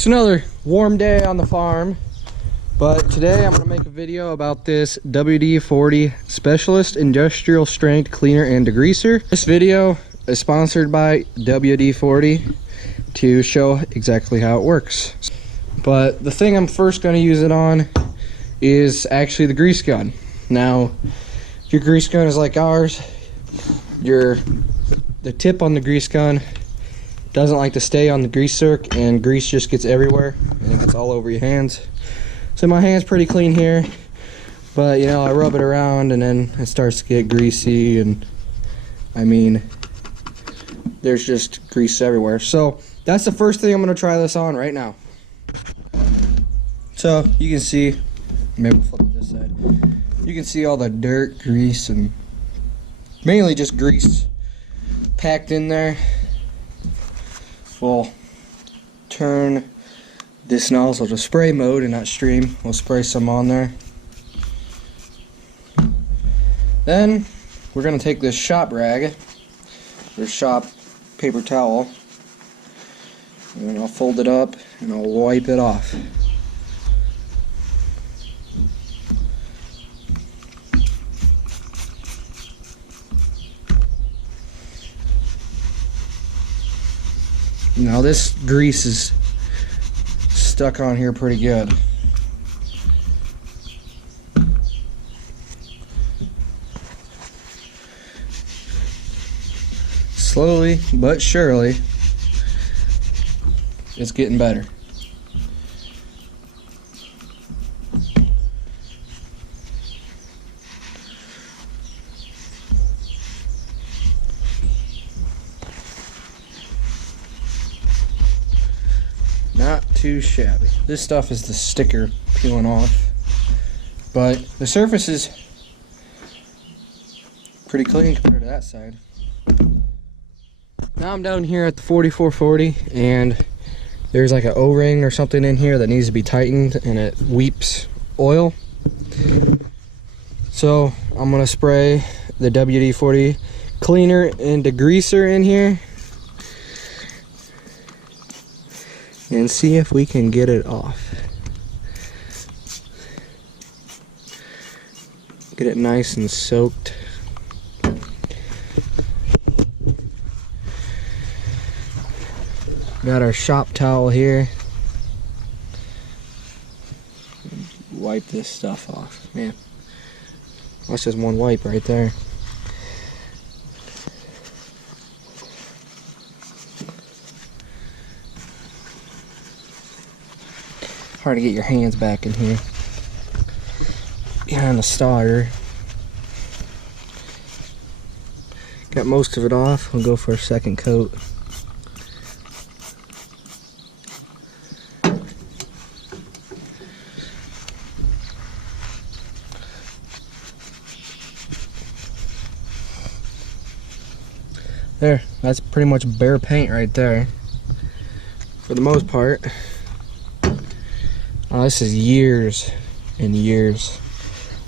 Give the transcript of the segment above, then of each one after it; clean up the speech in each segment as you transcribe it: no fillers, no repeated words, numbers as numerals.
It's another warm day on the farm, but today I'm going to make a video about this WD-40 Specialist Industrial Strength Cleaner and Degreaser. This video is sponsored by WD-40 to show exactly how it works. But the thing I'm first going to use it on is actually the grease gun. Now, if your grease gun is like ours, the tip on the grease gun doesn't like to stay on the grease zerk, and grease just gets everywhere and it gets all over your hands. So my hand's pretty clean here, but you know, I rub it around and then it starts to get greasy, and I mean, there's just grease everywhere. So that's the first thing I'm going to try this on right now. So you can see, maybe we'll flip it this side, you can see all the dirt, grease, and mainly just grease packed in there. We'll turn this nozzle to spray mode and not stream. We'll spray some on there. Then we're going to take this shop rag, or shop paper towel, and I'll fold it up and I'll wipe it off. Now this grease is stuck on here pretty good. Slowly but surely, it's getting better. Not too shabby. This stuff is the sticker peeling off, but the surface is pretty clean compared to that side. Now I'm down here at the 4440, and there's like an O-ring or something in here that needs to be tightened, and it weeps oil. So I'm gonna spray the WD-40 cleaner and degreaser in here and see if we can get it off. Get it nice and soaked. Got our shop towel here. Wipe this stuff off. Man, that's just one wipe right there. Hard to get your hands back in here behind the starter. Got most of it off. We'll go for a second coat. There, that's pretty much bare paint right there for the most part. Oh, this is years and years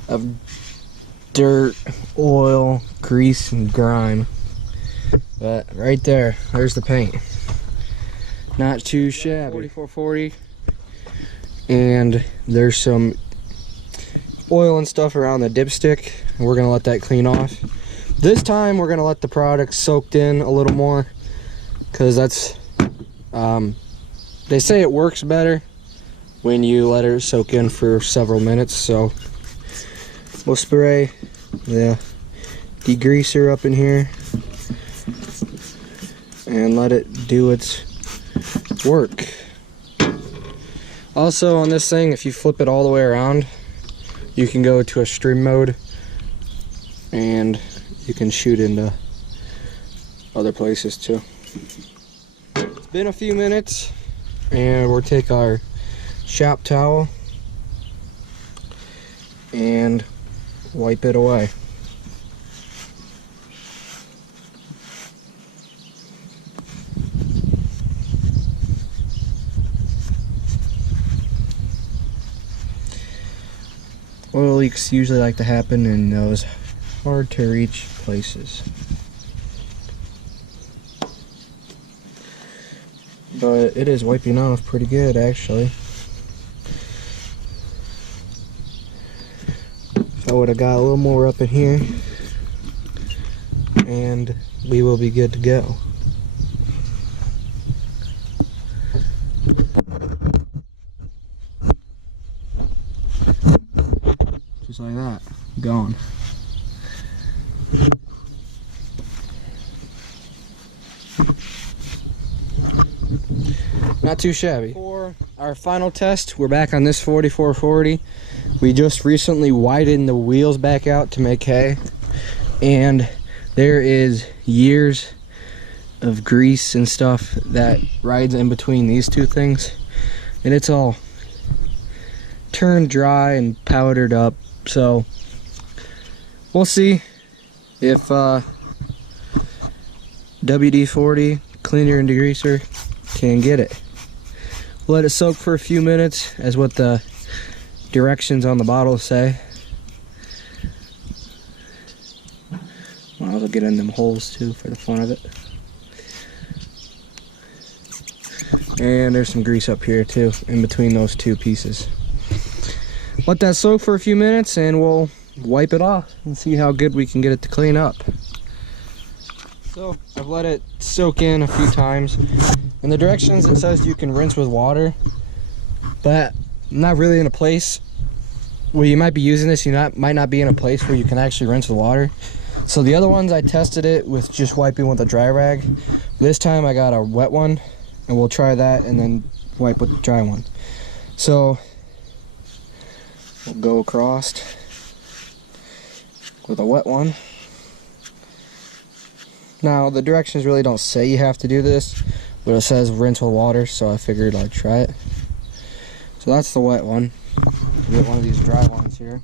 of dirt, oil, grease, and grime. But right there, there's the paint. Not too shabby. 4440, and there's some oil and stuff around the dipstick, and we're gonna let that clean off. This time we're gonna let the product soak in a little more, because that's they say it works better when you let it soak in for several minutes. So we'll spray the degreaser up in here and let it do its work. Also on this thing, if you flip it all the way around, you can go to a stream mode and you can shoot into other places too. It's been a few minutes, and we'll take our shop towel and wipe it away. Oil leaks usually like to happen in those hard to reach places. but it is wiping off pretty good actually. If I would have got a little more up in here, and we will be good to go. Just like that, gone. Not too shabby. For our final test, we're back on this WD-40. We just recently widened the wheels back out to make hay, and there is years of grease and stuff that rides in between these two things, and it's all turned dry and powdered up. So we'll see if WD-40 cleaner and degreaser can get it. Let it soak for a few minutes, as what the directions on the bottle say. Might as well get in them holes too for the fun of it. And there's some grease up here too, in between those two pieces. Let that soak for a few minutes and we'll wipe it off and see how good we can get it to clean up. So I've let it soak in a few times. In the directions it says you can rinse with water, but I'm not really in a place where you might be using this. You might not be in a place where you can actually rinse with water. So the other ones I tested it with just wiping with a dry rag. This time I got a wet one, and we'll try that and then wipe with the dry one. So we'll go across with a wet one. Now the directions really don't say you have to do this, but it says rinse with water, so I figured I'd try it. So that's the wet one. We'll get one of these dry ones here.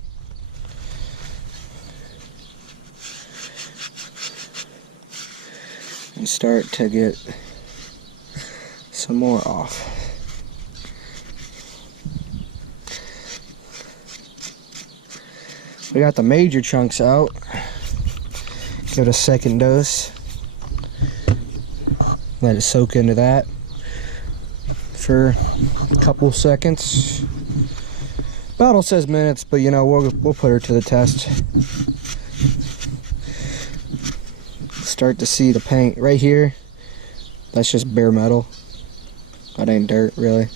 And start to get some more off. We got the major chunks out. Give it a second dose. Let it soak into that for a couple seconds. Bottle says minutes, but you know, we'll put her to the test. Start to see the paint right here. That's just bare metal. That ain't dirt really.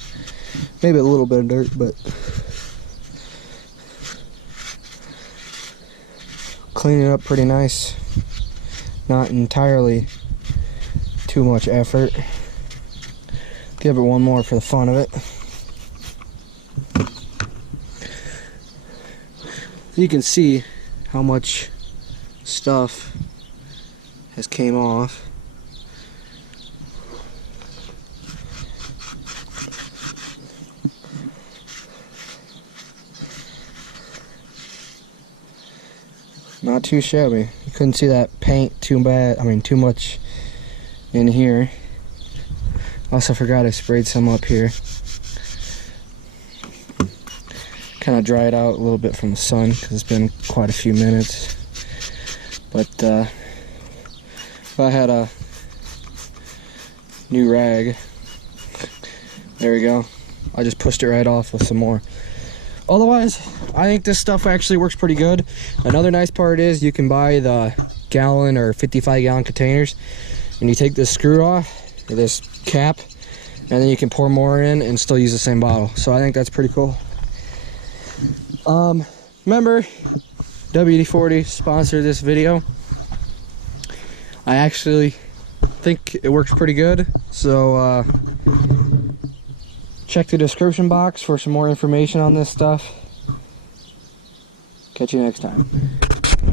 Maybe a little bit of dirt, but cleaning it up pretty nice. Not entirely too much effort. Give it one more for the fun of it. You can see how much stuff has came off. Not too shabby. You couldn't see that paint too bad. I mean, too much in here. Also forgot I sprayed some up here. Kind of dry it out a little bit from the sun because it's been quite a few minutes. But if I had a new rag, there we go. I just pushed it right off with some more. Otherwise, I think this stuff actually works pretty good. Another nice part is you can buy the gallon or 55-gallon containers, and you take this screw off, this cap, and then you can pour more in and still use the same bottle. So I think that's pretty cool. Remember, WD-40 sponsored this video. I actually think it works pretty good, so check the description box for some more information on this stuff. Catch you next time.